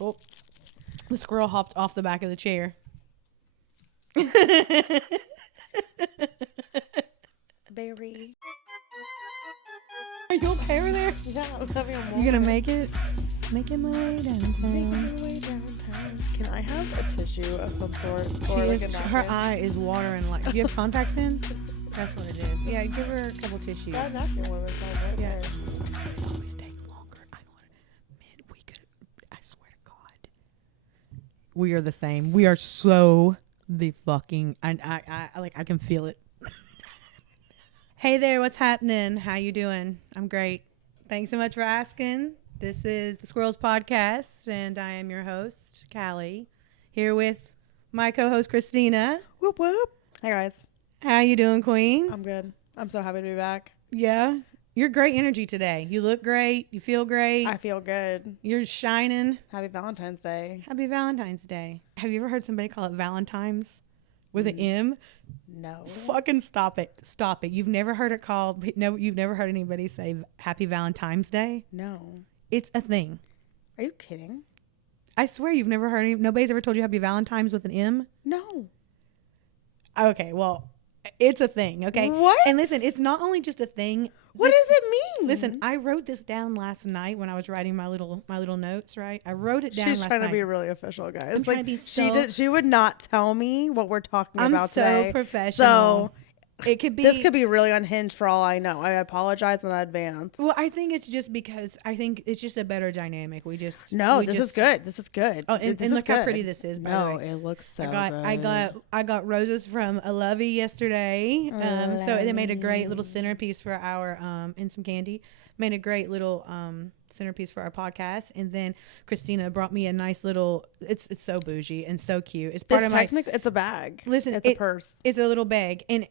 Oh, the squirrel hopped off the back of the chair. Berry. Are you okay over there? Yeah, I'm having a moment. You gonna make it? Making my way downtown. Making my way downtown. Can I have a tissue of some sort? Or like a napkin? Her eye is watering. Like, do you have contacts in? That's what it is. Yeah, give her a couple tissues. That napkin would have been right Yeah. there. It always take longer. I want to. Man, we could. I swear to God. We are the same. We are so the fucking. I can feel it. Hey there, what's happening? How you doing? I'm great. Thanks so much for asking. This is the Squirrels Podcast, and I am your host, Callie, here with my co-host, Kristina. Whoop whoop. Hey guys. How you doing, Queen? I'm good. I'm so happy to be back. Yeah. You're great energy today. You look great. You feel great. I feel good. You're shining. Happy Valentine's Day. Happy Valentine's Day. Have you ever heard somebody call it Valentimes with an M? No. Fucking stop it. Stop it. You've never heard it called. No, you've never heard anybody say Happy Valentine's Day? No. It's a thing. Are you kidding? I swear you've never heard nobody's ever told you Happy Valentimes with an M? No. Okay, well, it's a thing, okay? What? And listen, it's not only just a thing. What does it mean? Listen, I wrote this down last night when I was writing my little notes, right? I wrote it down She's last trying night. to be really official, guys. I'm trying to be She would not tell me what we're talking about I'm so today. professional. So it could be. this could be really unhinged for all I know. I apologize in advance. Well, I think it's just because I think it's just a better dynamic. This is just, good. This is good. Oh, and This is look how good. pretty this is. By the way. it looks so I got roses from a Lovey yesterday. So they made a great little centerpiece for our and some candy. Made a great little centerpiece for our podcast. And then Kristina brought me a nice little. It's so bougie and so cute. It's part of my. It's a bag. Listen, it's a purse. It's a little bag, and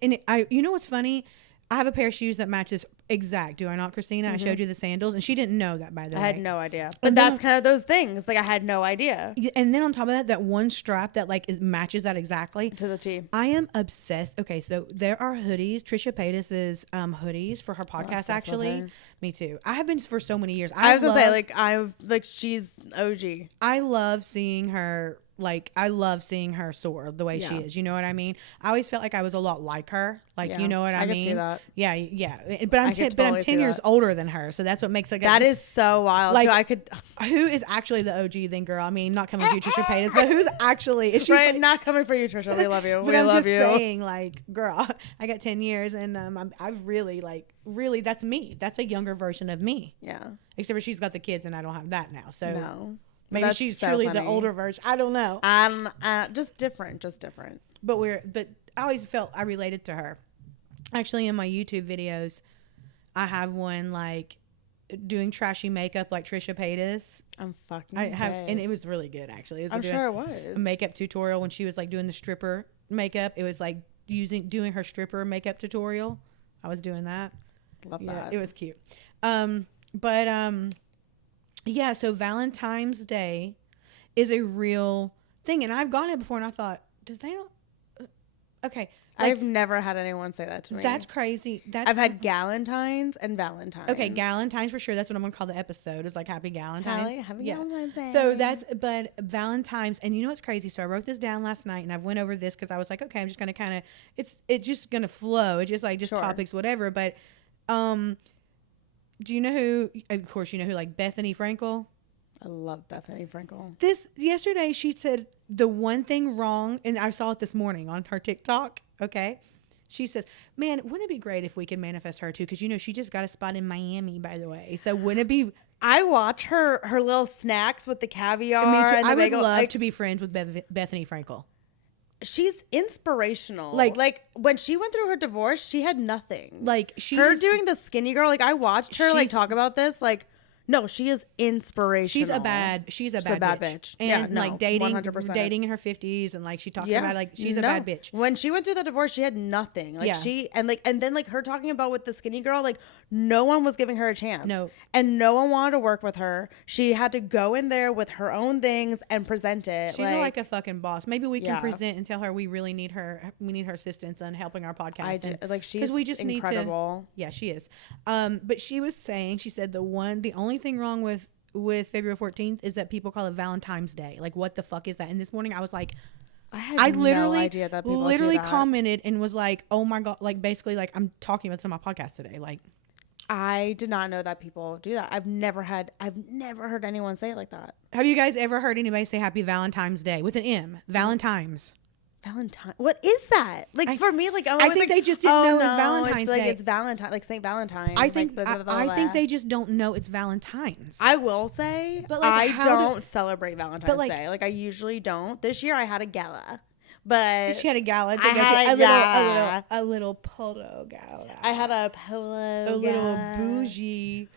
you know what's funny? I have a pair of shoes that matches exact. Do I not, Kristina? Mm-hmm. I showed you the sandals, and she didn't know that, by the way. I had no idea. But that's kind of those things. Like I had no idea. And then on top of that one strap that like matches that exactly to the T. I am obsessed. Okay, so there are hoodies. Trisha Paytas's hoodies for her podcast. Actually, me too. I have been for so many years. I was gonna say she's OG. I love seeing her. Like, I love seeing her soar the way she is. You know what I mean? I always felt like I was a lot like her. Like, you know what I mean? I can see that. Yeah, yeah. But I'm 10 years older than her. So that's what makes it. That is so wild. Like, who is actually the OG then, girl? I mean, not coming for you, Trisha Paytas, but who's actually. Is she right, like, not coming for you, Trisha. We love you. But we I'm love just you. saying, like, girl, I got 10 years and I've really, that's me. That's a younger version of me. Yeah. Except for she's got the kids and I don't have that now. So. No. Maybe she's so truly funny. The older version. I don't know. Just different. But I always felt I related to her. Actually, in my YouTube videos, I have one like doing trashy makeup like Trisha Paytas. I'm fucking. And it was really good actually. I'm sure it was a makeup tutorial when she was like doing the stripper makeup. It was like doing her stripper makeup tutorial. I was doing that. Love that. It was cute. Yeah, so Valentine's Day is a real thing. And I've gone it before and I thought, okay. Like, I've never had anyone say that to me. That's crazy. I've had Galentines and Valentines. Okay, Galentines for sure. That's what I'm going to call the episode. It's like Happy Galentines. Happy Galentine's Day. So but Valentine's, and you know what's crazy? So I wrote this down last night and I've went over this because I was like, okay, I'm just going to kind of, it's just going to flow. It's just like sure. Topics, whatever. But, do you know who? Of course, you know who, like Bethany Frankel. I love Bethany Frankel. Yesterday, she said the one thing wrong, and I saw it this morning on her TikTok. Okay, she says, "Man, wouldn't it be great if we could manifest her too? Because you know she just got a spot in Miami, by the way. So wouldn't it be?" I watch her little snacks with the caviar. And I would love to be friends with Bethany Frankel. She's inspirational. Like when she went through her divorce, she had nothing. Like doing the skinny girl. Like I watched her like talk about this. Like no, she is inspirational. She's a bad bitch. And like dating 100%. Dating in her 50s and like she talks about like she's a bad bitch. When she went through the divorce, she had nothing. Like and then like her talking about with the skinny girl, like no one was giving her a chance. No. And no one wanted to work with her. She had to go in there with her own things and present it. She's like a fucking boss. Maybe we can present and tell her we really need her. We need her assistance on helping our podcast. Like she's we just incredible. Yeah, she is. But she was saying, she said the only thing wrong with with February 14th is that people call it Valentine's Day. Like, what the fuck is that? And this morning I was like, I literally, no idea that people literally do that. commented and was like, oh my God, like basically like I'm talking about this on my podcast today. Like, I did not know that people do that. I've never heard anyone say it like that. Have you guys ever heard anybody say Happy Valentine's Day with an M? Valentimes. Valentine. What is that? Like for me, like I think they just didn't know it was Valentine's Day. Like it's Valentine, like Saint Valentine. I think I think they just don't know it's Valentine's. I will say, but like, I don't celebrate Valentine's Day. Like I usually don't. This year I had a gala. But she had a gala. A little polo gala. I had a polo gala. Little bougie.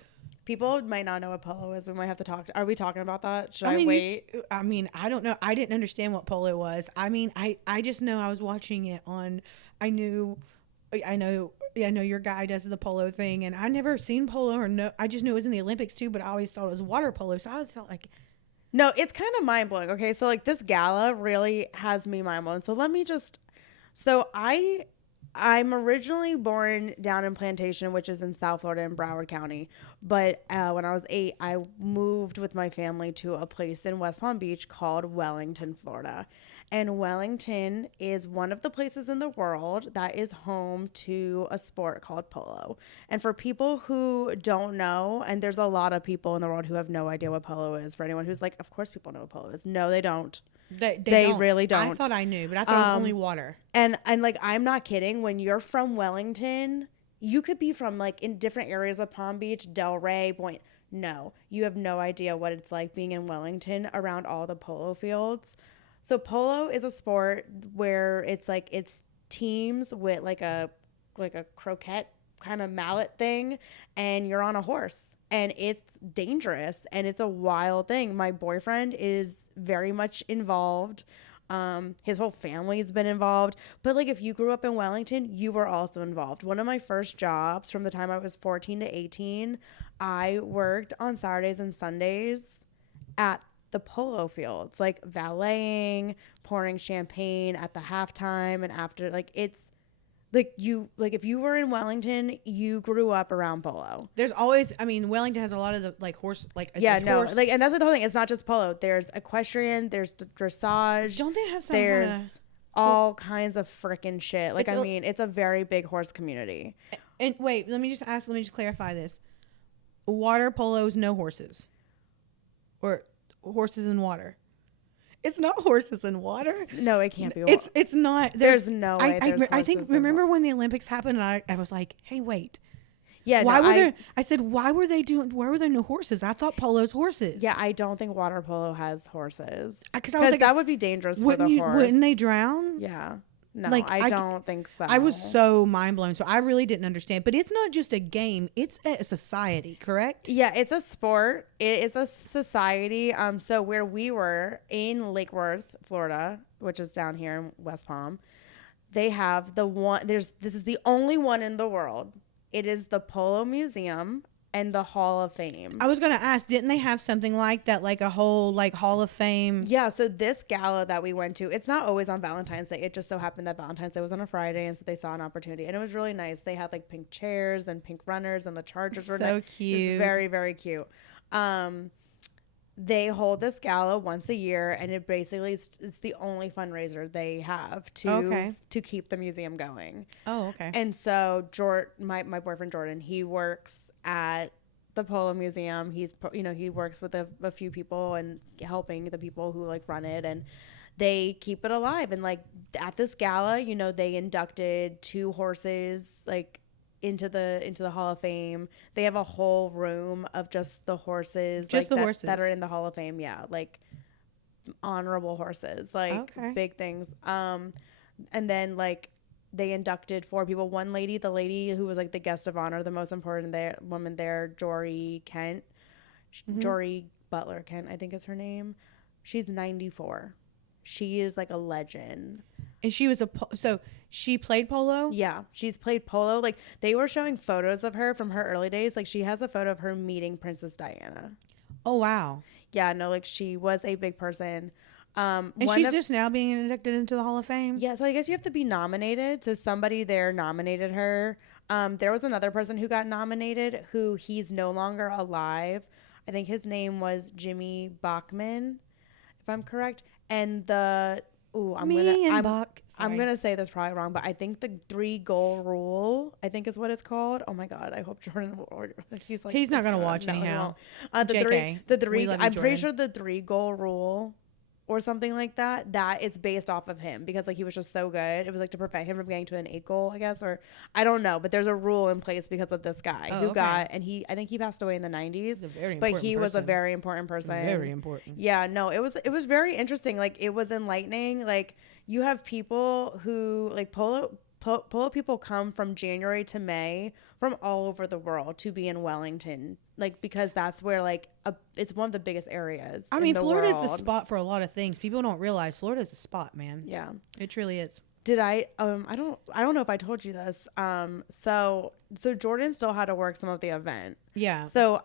People might not know what polo is. We might have to talk. Are we talking about that? Should I wait? I don't know. I didn't understand what polo was. I just know I was watching it on. I know your guy does the polo thing, and I never seen polo or no. I just knew it was in the Olympics too, but I always thought it was water polo. So I always felt like. No, it's kind of mind blowing. Okay, so like this gala really has me mind blown. So let me just. So I'm originally born down in Plantation, which is in South Florida in Broward County. But when I was 8, I moved with my family to a place in West Palm Beach called Wellington, Florida. And Wellington is one of the places in the world that is home to a sport called polo. And for people who don't know, and there's a lot of people in the world who have no idea what polo is, for anyone who's like, of course people know what polo is. No, they don't. They really don't. I thought I knew, but I thought it was only water. And like, I'm not kidding. When you're from Wellington, you could be from like in different areas of Palm Beach, Delray, Point. No, you have no idea what it's like being in Wellington around all the polo fields. So polo is a sport where it's teams with like a croquette kind of mallet thing, and you're on a horse, and it's dangerous and it's a wild thing. My boyfriend is very much involved. His whole family's been involved. But like, if you grew up in Wellington, you were also involved. One of my first jobs from the time I was 14 to 18, I worked on Saturdays and Sundays at the polo fields, like valeting, pouring champagne at the halftime and after. Like, it's like if you were in Wellington, you grew up around polo. There's always, Wellington has a lot of the like horse, like horse. Like, and that's the whole thing. It's not just polo. There's equestrian. There's the dressage. Don't they have some? There's all kinds of freaking shit. Like, it's a very big horse community. And wait, let me just clarify this. Water polo is no horses, or horses in water. It's not horses in water. No, it can't be. It's not. There's no way. I think remember when the Olympics happened, and I was like, hey, wait. Yeah. Why were there? I said, why were there no horses? I thought polo's horses. Yeah, I don't think water polo has horses. Because I was like, that would be dangerous for the horse. Wouldn't they drown? Yeah. No, like, I don't think so. I was so mind blown. So I really didn't understand. But it's not just a game. It's a society, correct? Yeah, it's a sport. It is a society. So where we were in Lake Worth, Florida, which is down here in West Palm, they have this is the only one in the world. It is the Polo Museum and the Hall of Fame. I was going to ask, didn't they have something like that, like a whole like Hall of Fame? Yeah, so this gala that we went to, it's not always on Valentine's Day. It just so happened that Valentine's Day was on a Friday, and so they saw an opportunity. And it was really nice. They had like pink chairs and pink runners, and the chargers were so cute. It's very, very cute. They hold this gala once a year, and it basically it's the only fundraiser they have to keep the museum going. Oh, okay. And so my boyfriend Jordan, he works at the Polo Museum. He works with a few people and helping the people who like run it, and they keep it alive. And like at this gala, they inducted 2 horses like into the Hall of Fame. They have a whole room of just the horses, horses that are in the Hall of Fame. Yeah, like honorable horses, like big things. And then like they inducted 4 people. One lady, the lady who was like the guest of honor, the most important woman there, Jory Kent, Jory Butler Kent, I think is her name. She's 94. She is like a legend. And she was so she played polo? Yeah, she's played polo. Like they were showing photos of her from her early days. Like she has a photo of her meeting Princess Diana. Oh, wow. Yeah, no, like she was a big person. And she's just now being inducted into the Hall of Fame? Yeah, so I guess you have to be nominated. So somebody there nominated her. There was another person who got nominated who he's no longer alive. I think his name was Jimmy Bachman, if I'm correct. And the I'm gonna say this probably wrong, but I think the 3-goal rule, I think is what it's called. Oh my god, I hope Jordan will order. He's not gonna watch no, anyhow. The three. I'm pretty Jordan. sure the 3-goal rule or something like that, that it's based off of him because like he was just so good. It was like to prevent him from getting to an 8-goal, I guess, or I don't know, but there's a rule in place because of this guy I think he passed away in the 90s, but he was a very important person. Very important. Yeah, no, it was very interesting. Like it was enlightening. Like you have people who like polo people come from January to May from all over the world to be in Wellington, like because that's where like it's one of the biggest areas. I mean, Florida's the spot for a lot of things. People don't realize Florida's a spot, man. Yeah, it truly is. Did I don't know if I told you this. So Jordan still had to work some of the event. Yeah. So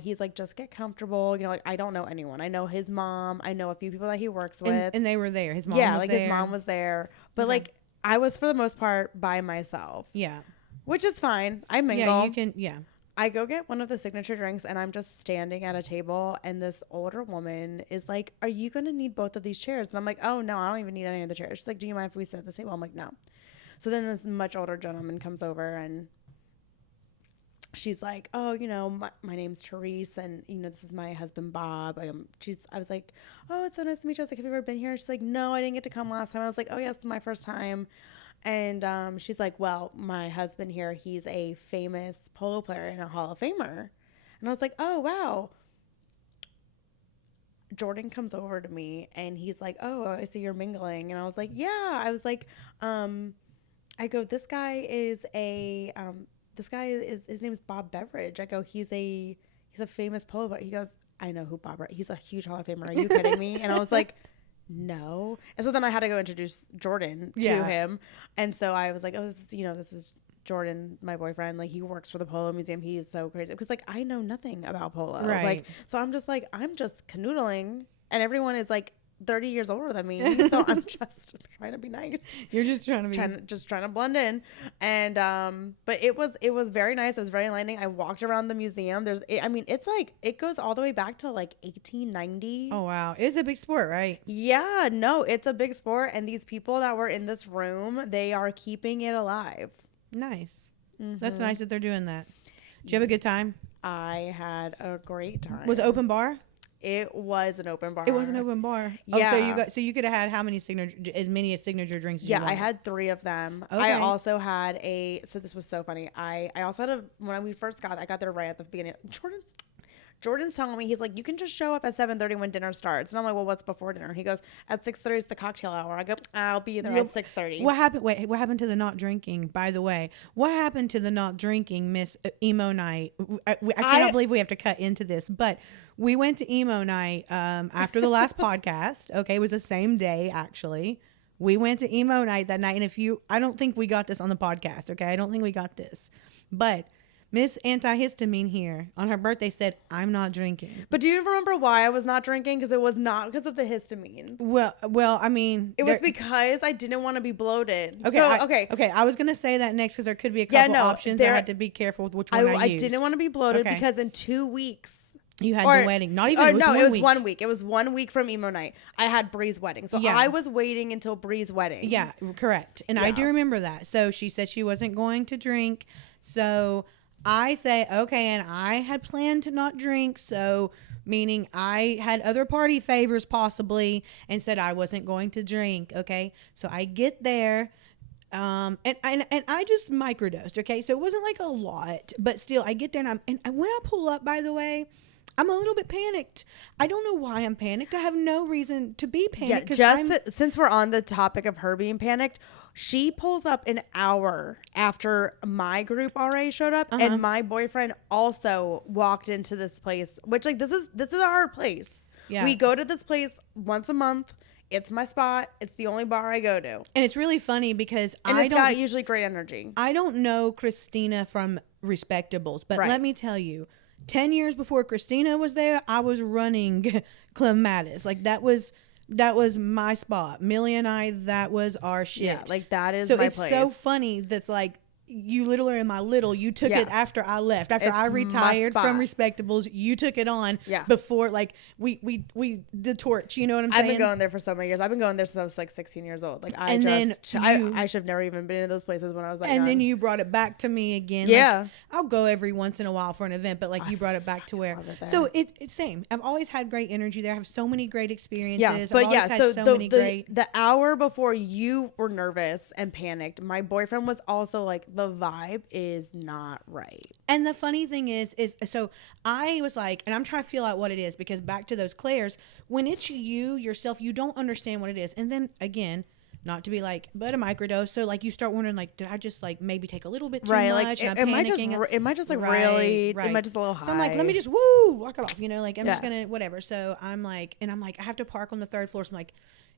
he's like, just get comfortable. You know, like I don't know anyone. I know his mom. I know a few people that he works with. And they were there. His mom was there. His mom was there. But like I was for the most part by myself. Yeah. Which is fine. I mingle. Yeah, you can. Yeah. I go get one of the signature drinks and I'm just standing at a table and this older woman is like, are you going to need both of these chairs? And I'm like, oh no, I don't even need any of the chairs. She's like, do you mind if we sit at the table? I'm like, no. So then this much older gentleman comes over and she's like, oh, you know, my name's Therese and, you know, this is my husband, Bob. I was like, oh, it's so nice to meet you. I was like, have you ever been here? She's like, no, I didn't get to come last time. I was like, oh, yeah, it's my first time. And she's like, well, my husband here, he's a famous polo player and a Hall of Famer. And I was like, oh, wow. Jordan comes over to me and he's like, oh, I see you're mingling. And I was like, yeah. I was like, I go, this guy is his name is Bob Beveridge. I go, he's a famous polo player. He goes, I know who Bob, he's a huge Hall of Famer. Are you kidding me? And I was like, no. And so then I had to go introduce Jordan to him. And so I was like, oh, this is Jordan, my boyfriend. Like he works for the Polo Museum. He's so crazy. Because like I know nothing about polo. Right. Like, so I'm just canoodling and everyone is like 30 years older than me. So I'm just trying to be nice. You're just trying to blend in. And but it was very nice. It was very enlightening. I walked around the museum. It's like it goes all the way back to like 1890. Oh wow. It's a big sport, right? Yeah, no, it's a big sport and these people that were in this room, they are keeping it alive. Nice. Mm-hmm. That's nice that they're doing that. Did you have a good time? I had a great time. Was it open bar? It was an open bar. It was an open bar. Yeah. Oh, so you could have had how many as many signature drinks as you wanted? I had 3 of them. Okay. I also had so this was so funny. I also had when we first I got there right at the beginning. Jordan's telling me, he's like, you can just show up at 7:30 when dinner starts. And I'm like, well, what's before dinner? He goes, at 6:30 is the cocktail hour. I go, I'll be there at 6:30. What happened? Wait, what happened to the not drinking, by the way? What happened to the not drinking, Miss Emo Night? I cannot believe we have to cut into this, but we went to Emo Night after the last podcast. Okay, it was the same day, actually. We went to Emo Night that night. And I don't think we got this on the podcast, okay? I don't think we got this. But Miss Antihistamine here on her birthday said, I'm not drinking. But do you remember why I was not drinking? Because it was not because of the histamine. Well, I mean, it was because I didn't want to be bloated. Okay. Okay. I was going to say that next because there could be a couple options. I had to be careful with which one I used. I didn't want to be bloated because in 2 weeks. You had the wedding. Not even, it was 1 week. It was 1 week. It was 1 week from Emo Night. I had Bree's wedding. So I was waiting until Bree's wedding. Yeah, correct. And I do remember that. So she said she wasn't going to drink. So I say, okay, and I had planned to not drink, so meaning I had other party favors possibly, and said I wasn't going to drink, okay? So I get there, and I just microdosed, okay? So it wasn't like a lot, but still, I get there, and when I pull up, by the way, I'm a little bit panicked. I don't know why I'm panicked. I have no reason to be panicked. Yeah, since we're on the topic of her being panicked, she pulls up an hour after my group already showed up, and my boyfriend also walked into this place, which like this is our place. Yeah. We go to this place once a month. It's my spot. It's the only bar I go to. And it's really funny because it's got usually great energy. I don't know Kristina from Respectables, but let me tell you, 10 years before Kristina was there, I was running Clematis. Like that was my spot. Millie and I, that was our shit. Yeah, like that is so my it's place. So funny that's like you little or my little, you took Yeah. it after I left. After It's I my retired from spot. Respectables, you took it on Yeah. before, like, we the torch, you know what I'm I've saying? been going there for so many years. I've been going there since I was like 16 years old. Like And then I should have never even been in those places when I was like, and then young. you brought it back to me again. Yeah. Like, I'll go every once in a while for an event, but like you brought it back to where. love it there. So it's same. I've always had great energy there. I have so many great experiences. Yeah, I've but always yeah, had so many great. the hour before you were nervous and panicked, my boyfriend was also like, the vibe is not right. And the funny thing is so I was like, and I'm trying to feel out what it is, because back to those Claire's, when it's you yourself, you don't understand what it is. And then again, not to be like, but a microdose. So like you start wondering, like, did I just like maybe take a little bit too Right, much? like and it I'm might just panicking. it might just like Right, really right. it might just a little high. So I'm like, let me just walk it off, you know, like I'm just Yeah. gonna whatever. So I'm like, I have to park on the 3rd floor. So I'm like,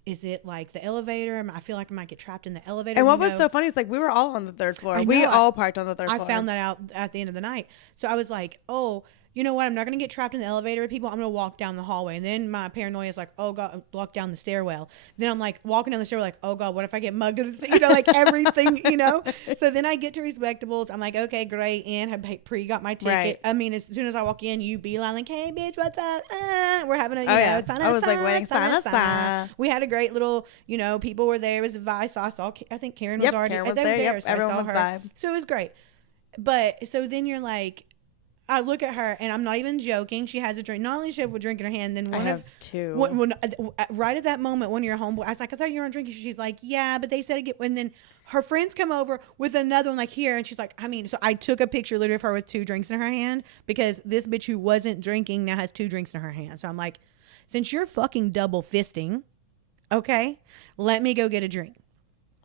is it like the elevator? I feel like I might get trapped in the elevator. And what was window. so funny is like we were all on the 3rd floor. I We know, all parked on the 3rd floor. I found that out at the end of the night. So I was like, oh, you know what? I'm not going to get trapped in the elevator with people. I'm going to walk down the hallway. And then my paranoia is like, oh, God, walk down the stairwell. Then I'm like walking down the stairwell like, oh, God, what if I get mugged in the, you know, like everything, you know? So then I get to Respectables. I'm like, okay, great. And have got my ticket. Right. I mean, as soon as I walk in, you beeline like, hey, bitch, what's up? We're having a, you Oh, know, yeah. sign I was like waiting, sign sign. We had a great little, you know, people were there. It was a vibe. So I saw, I think Karen was Yep, already Karen was they were there. Yep, so I everyone saw was her. vibe. So it was great. But so then you're like, I look at her and I'm not even joking. She has a drink. Not only does she have a drink in her hand, then I one have of two. right at that moment when you're homeboy, I was like, I thought you were on drinking. She's like, yeah, but they said it. And then her friends come over with another one, like here, and she's like, I mean, so I took a picture literally of her with 2 drinks in her hand, because this bitch who wasn't drinking now has 2 drinks in her hand. So I'm like, since you're fucking double fisting, okay, let me go get a drink.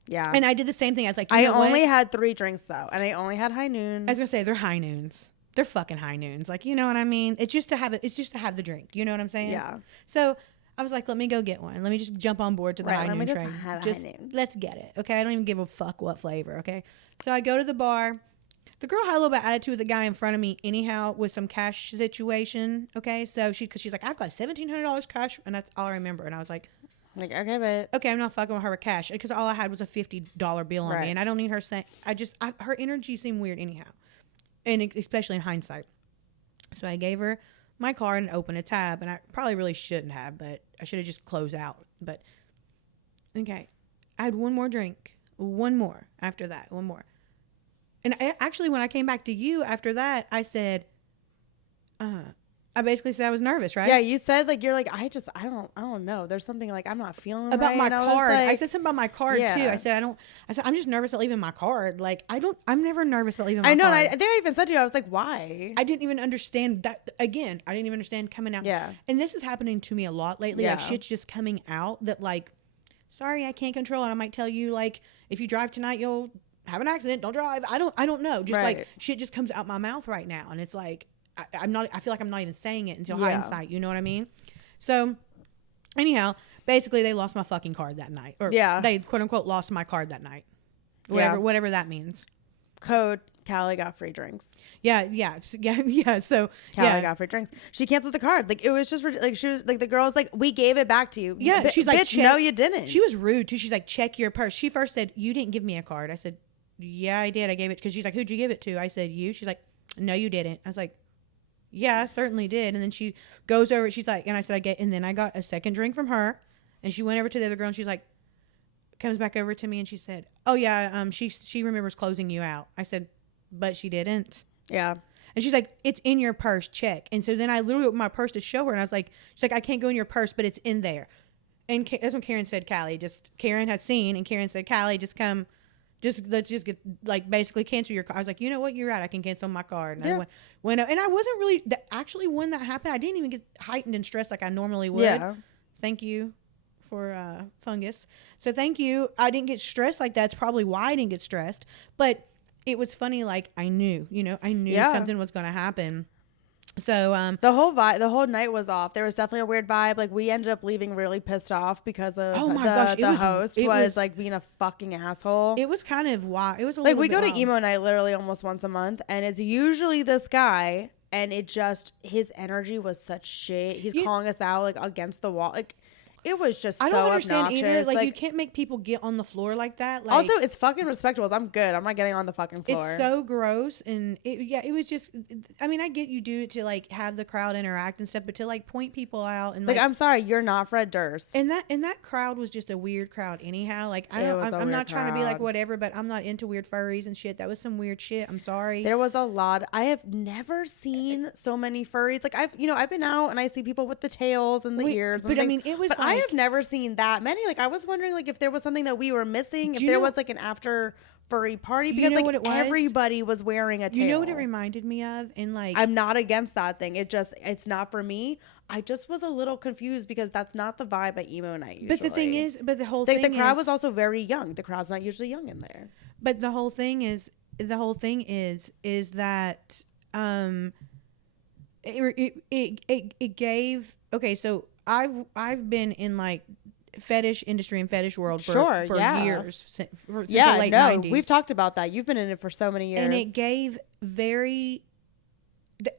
Yeah. And I did the same thing. I was like, you I know what? only had 3 drinks though, and I only had high noon. I was gonna say they're high noons. They're fucking high noons. Like, you know what I mean? It's just to have it. It's just to have the drink. You know what I'm saying? Yeah. So I was like, let me go get one. Let me just jump on board to the high let me noon just train. have a Just high noon. let's get it. Okay. I don't even give a fuck what flavor. Okay. So I go to the bar. The girl had a little bit of attitude with the guy in front of me anyhow with some cash situation. Okay. So because she's like, I've got $1,700 cash, and that's all I remember. And I was like, Okay, but okay, I'm not fucking with her with cash, because all I had was a $50 bill on me, Right. and I don't need her saying. Her energy seemed weird anyhow, and especially in hindsight. So I gave her my card and opened a tab, and I probably really shouldn't have, but I should have just closed out. But okay, I had one more drink, one more after that, one more. And actually, when I came back to you after that, I said, I basically said I was nervous, right? yeah, you said like you're like I don't know. There's something like I'm not feeling About right. my And I was card. I like- said something about my card too. Yeah. I said I'm just nervous about leaving my card. Like I'm never nervous about leaving my I know. card. And I think I even said to you, I was like, why? I didn't even understand that. Again, I didn't even understand coming out. Yeah. And this is happening to me a lot lately. Like Yeah. shit's just coming out that like, sorry, I can't control it. I might tell you like, if you drive tonight, you'll have an accident. Don't drive. I don't know. Just Right. like shit just comes out my mouth right now. And it's like, I feel like I'm not even saying it until Yeah. hindsight. You know what I mean? So anyhow, basically they lost my fucking card that night. Or Yeah. they quote unquote lost my card that night. Yeah. Whatever that means. Code Callie got free drinks. Yeah. So Callie got free drinks. She canceled the card. Like it was just like she was like the girl was like, we gave it back to you. Yeah, she's like, bitch, no, you didn't. She was rude too. She's like, check your purse. She first said, you didn't give me a card. I said, yeah, I did. I gave it, because she's like, who'd you give it to? I said, you. She's like, no, you didn't. I was like, yeah, I certainly did. And then she goes over. She's like, and I said, and then I got a second drink from her, and she went over to the other girl, and she's like, comes back over to me, and she said, oh yeah, she remembers closing you out. I said, but she didn't. Yeah. And she's like, it's in your purse, check. And so then I literally opened my purse to show her, and I was like, she's like, I can't go in your purse, but it's in there. And that's when Karen said, Callie, Karen had seen, and Karen said, Callie, let's just get, like, basically cancel your card. I was like, you know what, you're right, I can cancel my card. And Yeah. I went up, and I wasn't really, actually when that happened, I didn't even get heightened and stressed like I normally would. Yeah. Thank you for fungus. So thank you. I didn't get stressed like that. It's probably why I didn't get stressed. But it was funny, like I knew Yeah. something was going to happen. So The whole night was off. There was definitely a weird vibe. Like we ended up leaving really pissed off because of Oh my gosh, the host was like being a fucking asshole. it was kind of wild. It was a Like little we bit go to wild. emo night literally almost once a month, and it's usually this guy, and it just his energy was such shit. He's calling us out like against the wall. Like It was just I so don't understand either. obnoxious. Like, you can't make people get on the floor like that. Like, also, it's fucking respectable. I'm good. I'm not getting on the fucking floor. it's so gross. And it was just, I mean, I get you do it to like have the crowd interact and stuff, but to like point people out and like I'm sorry, you're not Fred Durst. And that crowd was just a weird crowd anyhow. Like, I'm not trying to be like whatever, but I'm not into weird furries and shit. That was some weird shit. I'm sorry. There was a lot. I have never seen so many furries. Like I've been out and I see people with the tails and the ears. And but things, I mean, it was. But like, I have never seen that many. Like I was wondering, like if there was something that we were missing. If there was like an after furry party, because like everybody was wearing a tail. You know what it reminded me of? And like, I'm not against that thing. It's not for me. I just was a little confused because that's not the vibe at emo night usually. But the thing is, the whole the thing crowd was also very young. The crowd's not usually young in there. But the whole thing is that it gave. Okay, so I've been in like fetish industry and fetish world for years, since the late 90s. We've talked about that. You've been in it for so many years, and it gave very.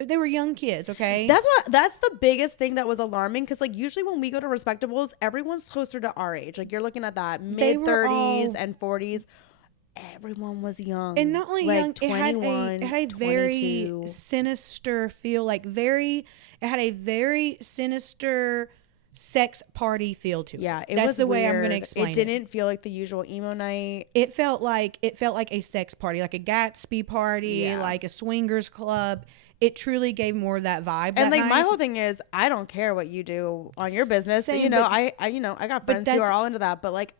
They were young kids, okay? That's the biggest thing that was alarming, because like usually when we go to respectables, everyone's closer to our age. Like you're looking at that mid-30s and 40s. Everyone was young, and not only like young. 21, it had a very sinister feel. Like it had a very sinister sex party feel to it. Yeah, that's the way weird. I'm going to explain it. It didn't feel like the usual emo night. It felt like a sex party, like a Gatsby party, like a swingers club. It truly gave more of that vibe. And like night. my whole thing is, I don't care what you do on your business. Same, you know, I got friends who are all into that, but like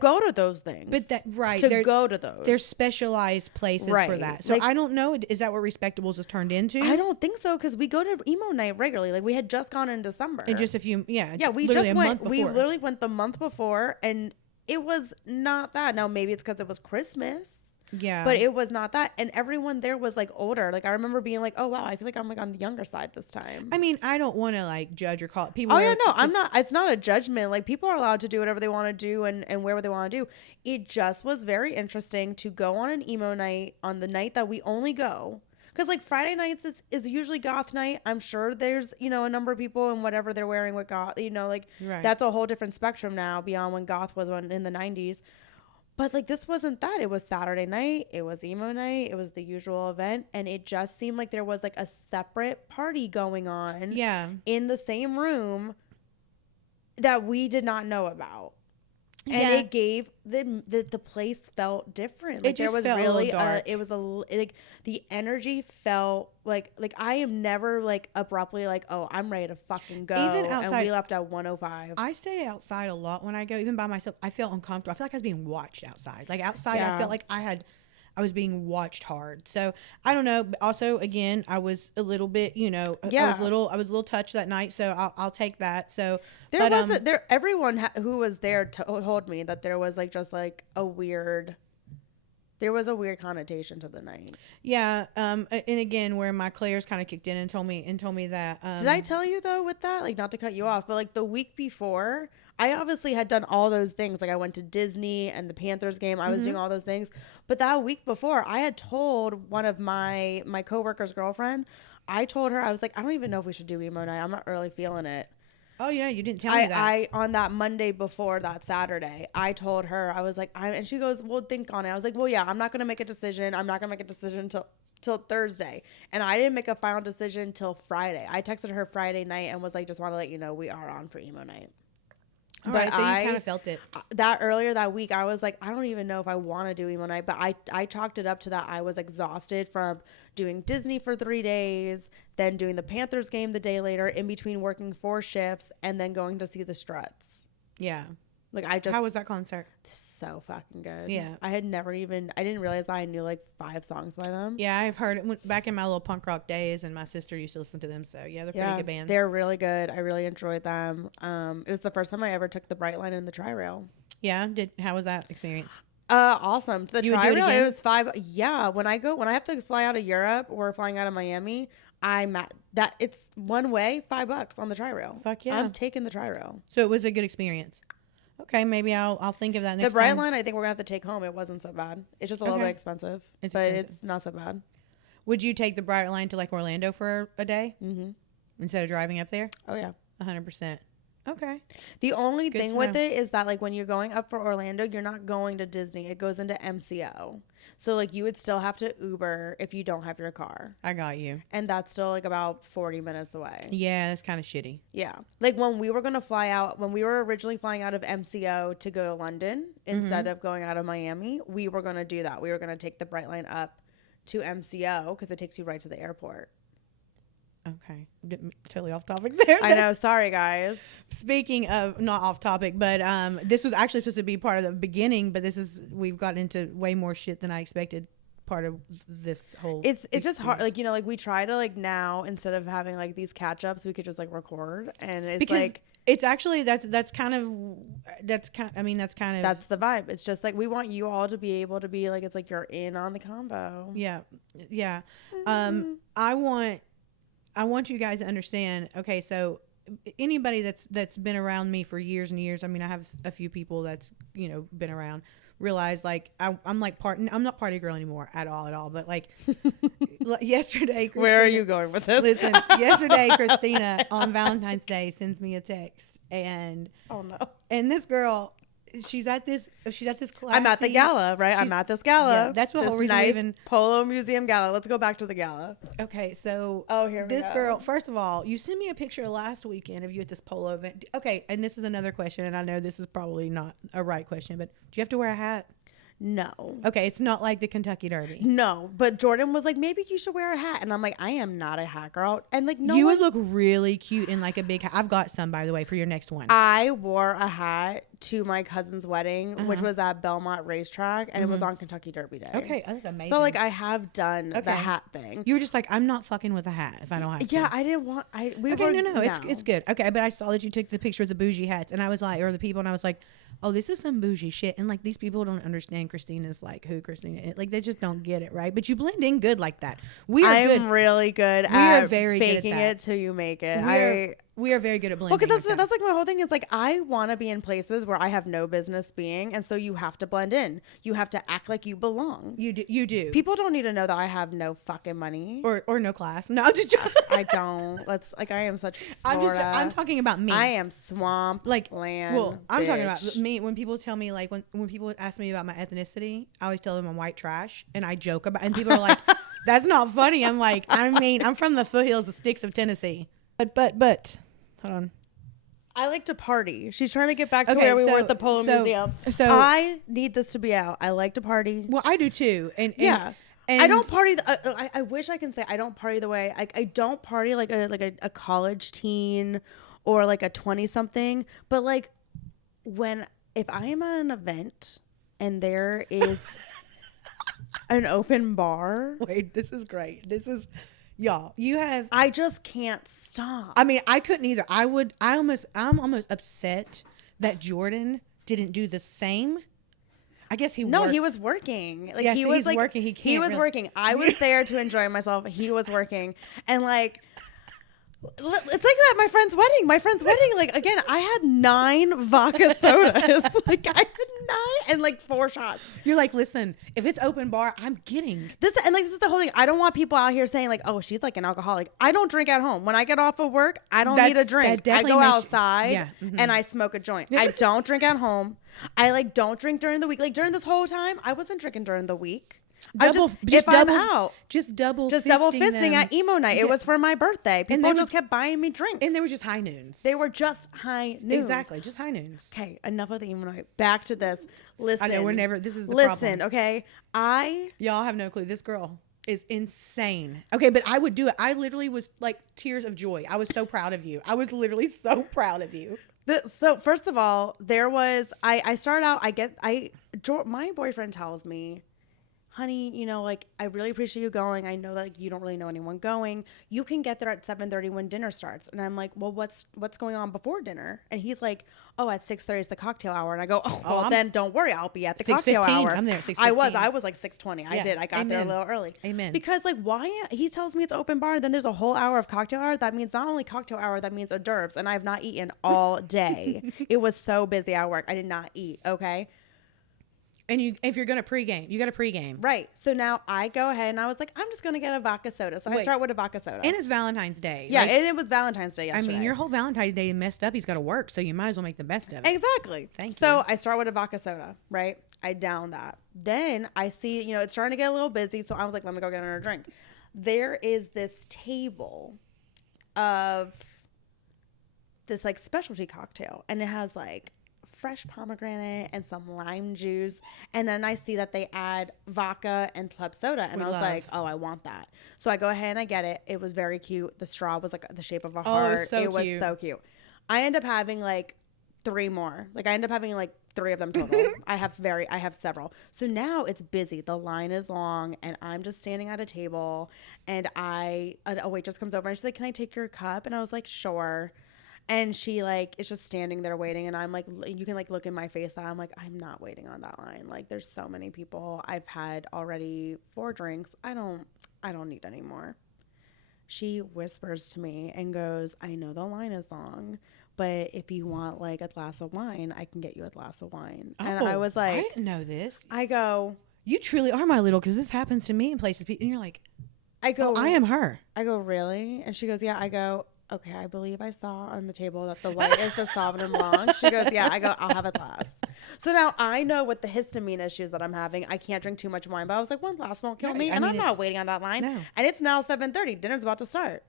go to those things. But go to those. There's specialized places for that. So like, I don't know. Is that what Respectables has turned into? I don't think so, because we go to emo night regularly. Like we had just gone in December. And just a few, we just went. We literally went the month before, and it was not that. Now maybe it's because it was Christmas. Yeah. But it was not that. And everyone there was like older. Like I remember being like, oh wow, I feel like I'm like on the younger side this time. I mean, I don't want to like judge or call it people. Oh yeah, no, I'm not. It's not a judgment. Like people are allowed to do whatever they want to do and wherever they want to do. It just was very interesting to go on an emo night on the night that we only go. Because like Friday nights is usually goth night. I'm sure there's, a number of people and whatever they're wearing with goth, like that's a whole different spectrum now beyond when goth was in the 90s. But like this wasn't that. It was Saturday night. It was emo night. It was the usual event. And it just seemed like there was like a separate party going on in the same room that we did not know about. And it gave the place felt different. Like it just there was felt really dark. It was like the energy felt like I am never like abruptly like, oh, I'm ready to fucking go. Even outside, and we left at 1:05. I stay outside a lot when I go, even by myself. I feel uncomfortable. I feel like I was being watched outside. Like outside, I felt like I was being watched hard. So I don't know. But also, again, I was a little bit, I was a little touched that night. So I'll take that. So everyone who was there told me that there was like just like there was a weird connotation to the night. Yeah. And again, where my Claire's kind of kicked in and told me that. Did I tell you though with that? Like not to cut you off, but like the week before, I obviously had done all those things. Like I went to Disney and the Panthers game. I was doing all those things. But that week before, I had told one of my coworker's girlfriend, I told her, I was like, I don't even know if we should do emo night. I'm not really feeling it. Oh yeah, you didn't tell me that. I on that Monday before that Saturday, I told her, I was like, and she goes, well, think on it. I was like, well, yeah, I'm not going to make a decision. I'm not going to make a decision till Thursday. And I didn't make a final decision till Friday. I texted her Friday night and was like, just want to let you know we are on for emo night. All right, so you kind of felt it. That earlier that week, I was like, I don't even know if I want to do emo night, but I chalked it up to that. I was exhausted from doing Disney for 3 days, then doing the Panthers game the day later, in between working 4 shifts, and then going to see the Struts. Yeah. Like how was that concert? So fucking good. Yeah. I didn't realize that I knew like 5 songs by them. Yeah, I've heard it back in my little punk rock days, and my sister used to listen to them. So yeah, they're pretty good band. They're really good. I really enjoyed them. It was the first time I ever took the Bright Line and the Tri-Rail. Yeah. How was that experience? Awesome. The Tri-Rail, it was $5. Yeah. When I have to fly out of Europe or flying out of Miami, it's one way, $5 on the Tri-Rail. Fuck yeah. I'm taking the Tri-Rail. So it was a good experience. Okay, maybe I'll think of that next time. The Bright Line, I think we're gonna have to take home. It wasn't so bad. It's just a little bit expensive, it's not so bad. Would you take the Bright Line to like Orlando for a day Mm-hmm. instead of driving up there? Oh yeah, 100%. Okay. The only Good thing to with know. it is that like when you're going up for Orlando, you're not going to Disney. It goes into MCO. So like you would still have to Uber if you don't have your car. I got you. And that's still like about 40 minutes away. Yeah, that's kind of shitty. Yeah. Like when we were going to fly out, when we were originally flying out of MCO to go to London instead of going out of Miami, we were going to do that. We were going to take the Brightline up to MCO because it takes you right to the airport. Okay. Totally off topic there. I know. Sorry, guys. Speaking of not off topic, but this was actually supposed to be part of the beginning, but we've gotten into way more shit than I expected. Part of this whole it's just hard, like, you know, like we try to like now instead of having like these catch ups, we could just like record, and it's because like it's actually that's kind of that's the vibe. It's just like we want you all to be able to be like, it's like you're in on the combo. Yeah. I want you guys to understand. Okay, so anybody that's been around me for years and years, I mean, I have a few people that's, you know, been around, realize like I'm like I'm not party girl anymore at all, but like yesterday, Kristina, where are you going with this? Listen, yesterday Kristina on Valentine's Day sends me a text, and oh no, and this girl, she's at this classy, I'm at the gala, right? I'm at this gala. Yeah, that's what whole reason nice Polo Museum gala. Let's go back to the gala. Okay, so here this girl, first of all, you sent me a picture last weekend of you at this polo event. Okay, and this is another question, and I know this is probably not a right question, but do you have to wear a hat? No. Okay, it's not like the Kentucky Derby. No, but Jordan was like, maybe you should wear a hat, and I'm like, I am not a hat girl, and like no, you would look really cute in like a big hat. I've got some, by the way, for your next one. I wore a hat to my cousin's wedding, which was at Belmont Racetrack, and it was on Kentucky Derby Day. Okay, that's amazing. So like I have done the hat thing. You were just like, I'm not fucking with a hat if I don't have to. Yeah, I didn't want. No, it's good. Okay, but I saw that you took the picture of the bougie hats, and I was like, or the people, and I was like, oh, this is some bougie shit, and like these people don't understand Kristina's like who Kristina is. Like they just don't get it, right? But you blend in good like that. I'm really good at faking it till you make it. We are very good at blending. Well, because that's like my whole thing is like I want to be in places where I have no business being, and so you have to blend in. You have to act like you belong. You do. People don't need to know that I have no fucking money or no class. No, I'm just I don't. I am such Florida. I'm talking about me. I am swamp like land. Well, I'm talking bitch. about me. When people tell me like when people ask me about my ethnicity, I always tell them I'm white trash, and I joke about, and people are like, "That's not funny." I'm like, I mean, I'm from the foothills, the sticks of Tennessee. But hold on. I like to party. She's trying to get back to where we were at the Polo Museum. So I need this to be out. I like to party. Well, I do too. And I don't party. I wish I can say I don't party the way I don't party like a college teen or like a 20-something. But like if I am at an event and there is an open bar. Wait, this is great. This is. Y'all, I just can't stop. I mean, I couldn't either. I'm almost upset that Jordan didn't do the same. I guess he was working. Like yeah, he so was he's like working. He was working. I was there to enjoy myself. He was working, and like. It's like at my friend's wedding. Like again, I had 9 vodka sodas. Like I had 9 and like 4 shots. You're like, listen, if it's open bar, I'm getting this. And like this is the whole thing. I don't want people out here saying like, oh, she's like an alcoholic. I don't drink at home. When I get off of work, I don't need a drink. I go outside and I smoke a joint. I don't drink at home. I like don't drink during the week. Like during this whole time, I wasn't drinking during the week. Just double fisting at emo night. Yeah. It was for my birthday. People just kept buying me drinks. And they were just high noons. They were just high noons. Exactly. Just high noons. Okay. Enough of the emo night. Back to this. Listen. I know this is the problem. problem. Okay. Y'all have no clue. This girl is insane. Okay. But I would do it. I literally was like tears of joy. I was so proud of you. I was literally so proud of you. So first of all, there was, I started out, my boyfriend tells me, honey, you know, like, I really appreciate you going. I know that like, you don't really know anyone going. You can get there at 7:30 when dinner starts. And I'm like, well, what's going on before dinner? And he's like, oh, at 6:30 is the cocktail hour. And I go, then don't worry. I'll be at the cocktail hour. I'm there at 6:15. I was like 6:20. I got there a little early. Amen. Because like, he tells me it's open bar. Then there's a whole hour of cocktail hour. That means not only cocktail hour, that means hors d'oeuvres. And I've not eaten all day. It was so busy at work. I did not eat. Okay. And if you're going to pregame, you got to pregame. Right. So now I go ahead and I was like, I'm just going to get a vodka soda. So I start with a vodka soda. And it's Valentine's Day. Yeah, and it was Valentine's Day yesterday. I mean, your whole Valentine's Day messed up. He's got to work, so you might as well make the best of it. Exactly. Thank you. So I start with a vodka soda, right? I down that. Then I see, it's starting to get a little busy. So I was like, let me go get another drink. There is this table of this like specialty cocktail. And it has like fresh pomegranate and some lime juice. And then I see that they add vodka and club soda. And I was like, oh, I want that. So I go ahead and I get it. It was very cute. The straw was like the shape of a heart. It was so cute. I end up having like 3 more. Like I end up having like 3 of them total. I have several. So now it's busy. The line is long and I'm just standing at a table and a waitress comes over and she's like, can I take your cup? And I was like, sure. And she like is just standing there waiting, and I'm like, you can like look in my face that I'm like, I'm not waiting on that line. Like there's so many people. I've had already 4 drinks. I don't need any more. She whispers to me and goes, I know the line is long, but if you want like a glass of wine, I can get you a glass of wine. And I was like, I didn't know this. I go, you truly are my little, because this happens to me in places. And you're like, I go, I am her. I go, really? And she goes, yeah. I go, okay, I believe I saw on the table that the white is the Sauvignon Blanc. She goes, yeah. I go, I'll have a glass. So now I know what the histamine issues that I'm having. I can't drink too much wine, but I was like, 1 glass won't kill me. And I'm not waiting on that line. No. And it's now 7:30. Dinner's about to start.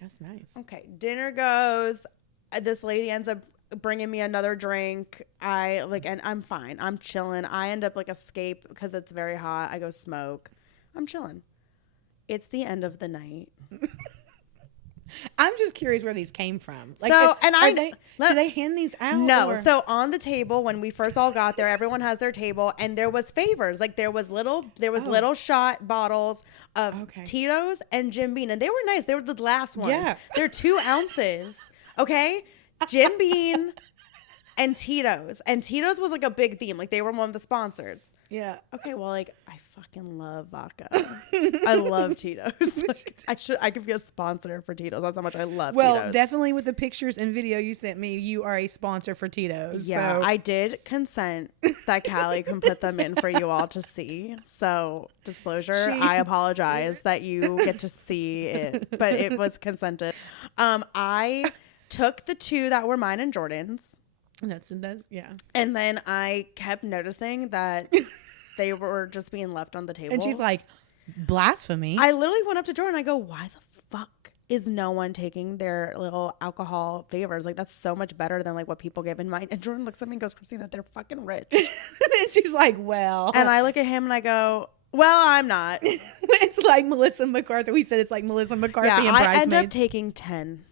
That's nice. Okay, dinner goes. This lady ends up bringing me another drink. And I'm fine. I'm chilling. I end up like escape because it's very hot. I go smoke. I'm chilling. It's the end of the night. I'm just curious where these came from. Like, so, do they hand these out? No. Or? So on the table, when we first all got there, everyone has their table, and there was favors. Like there was little shot bottles of Tito's and Jim Beam, and they were nice. They were the last ones. Yeah. They're 2 ounces. Okay, Jim Beam and Tito's, and Tito's was like a big theme. Like they were one of the sponsors. Yeah. Okay. Well, like I fucking love vodka. I love Tito's. Like, I could be a sponsor for Tito's. That's how much I love Tito's. Well, definitely with the pictures and video you sent me, you are a sponsor for Tito's. Yeah, so. I did consent that Callie can put them in for you all to see. So, disclosure, I apologize that you get to see it, but it was consented. I took the 2 that were mine and Jordan's. That's yeah. And then I kept noticing that they were just being left on the table. And she's like, blasphemy. I literally went up to Jordan. I go, why the fuck is no one taking their little alcohol favors? Like, that's so much better than like what people give in mine. And Jordan looks at me and goes, Kristina, they're fucking rich. And she's like, well. And I look at him and I go, well, I'm not. It's like Melissa McCarthy. We said it's like Melissa McCarthy and I Bridesmaids. end up taking 10.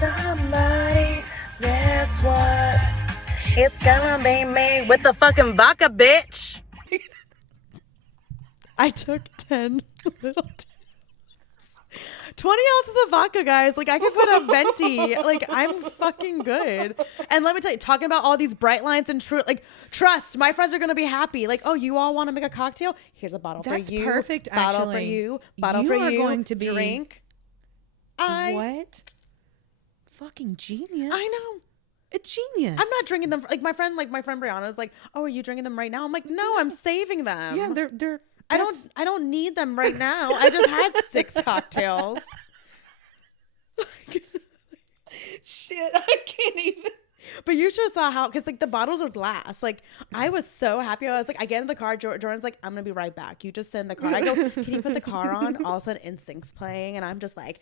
Somebody, guess what? It's gonna be me with the fucking vodka, bitch. I took 10 little 20 ounces of vodka, guys. Like, I could put a venti. Like, I'm fucking good. And let me tell you, talking about all these bright lines and trust, my friends are going to be happy. Like, oh, you all want to make a cocktail? Here's a bottle for you. That's perfect, Bottle actually. for you. Bottle for you. You are going to be... Drink. What? Fucking genius. I know. A genius. I'm not drinking them. Like, my friend Brianna's like, oh, are you drinking them right now? I'm like, no, I'm saving them. Yeah, they're... I don't need them right now. I just had 6 cocktails. Shit, I can't even. But you should have saw how, because like the bottles would last. Like I was so happy. I was like, I get in the car. Jordan's like, I'm gonna be right back. You just sit in the car. I go, can you put the car on? All of a sudden, Instinct's playing, and I'm just like,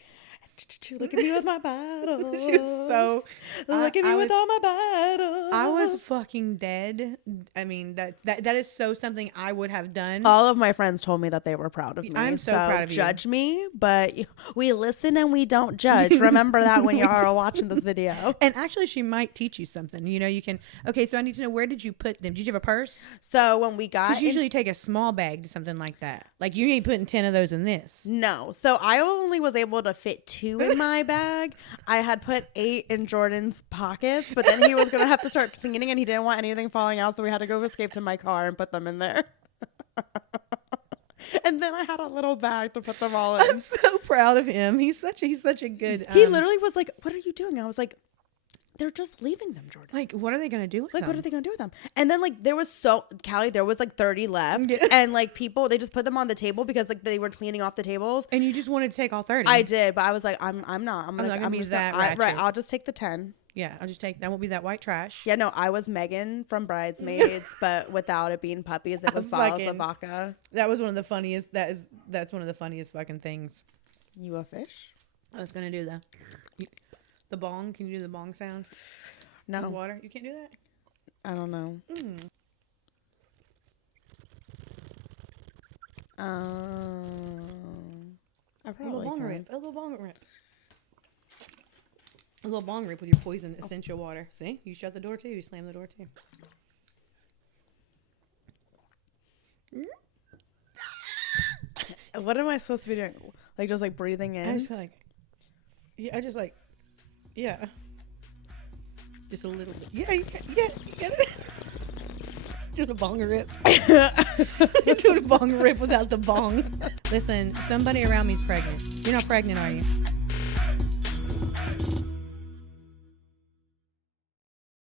look at me with my bottles. She was so. Look at me with all my bottles. I was fucking dead. I mean, that is so something I would have done. All of my friends told me that they were proud of me. I'm so proud of you. Judge me, but we listen and we don't judge. Remember that when you are watching this video. And actually, she might teach you something. You know, you can. Okay, so I need to know, where did you put them? Did you have a purse? So when we got, because usually you take a small bag to something like that. Like you ain't putting 10 of those in this. No. So I only was able to fit 2 in my bag. I had put 8 in Jordan's pockets, but then he was gonna have to start cleaning, and he didn't want anything falling out, so we had to go escape to my car and put them in there. And then I had a little bag to put them all in. I'm so proud of him. He's such a good. He literally was like, "What are you doing?" I was like, they're just leaving them, Jordan. Like, what are they gonna do with them? Like, what are they gonna do with them? And then like there was Callie, there was like 30 left, and like people, they just put them on the table because like they were cleaning off the tables. And you just wanted to take all 30. I did, but I was like, I'm not gonna be that ratchet. right. I'll just take the 10. Yeah, I'll just take that. Won't be that white trash. Yeah, no, I was Megan from Bridesmaids, but without it being puppies, it was bottles of vodka. That was one of the funniest. That's one of the funniest fucking things. You a fish? I was gonna do the bong. Can you do the bong sound? No. With water. You can't do that. I don't know. I probably a little bong can. rip. A little bong rip. A little bong rip with your poison essential water. See? You shut the door too. You slam the door too. What am I supposed to be doing? Like just like breathing in? I just like, yeah. Just a little bit. Yeah, you get it. Do the bong rip. Do the bong rip without the bong. Listen, somebody around me is pregnant. You're not pregnant, are you?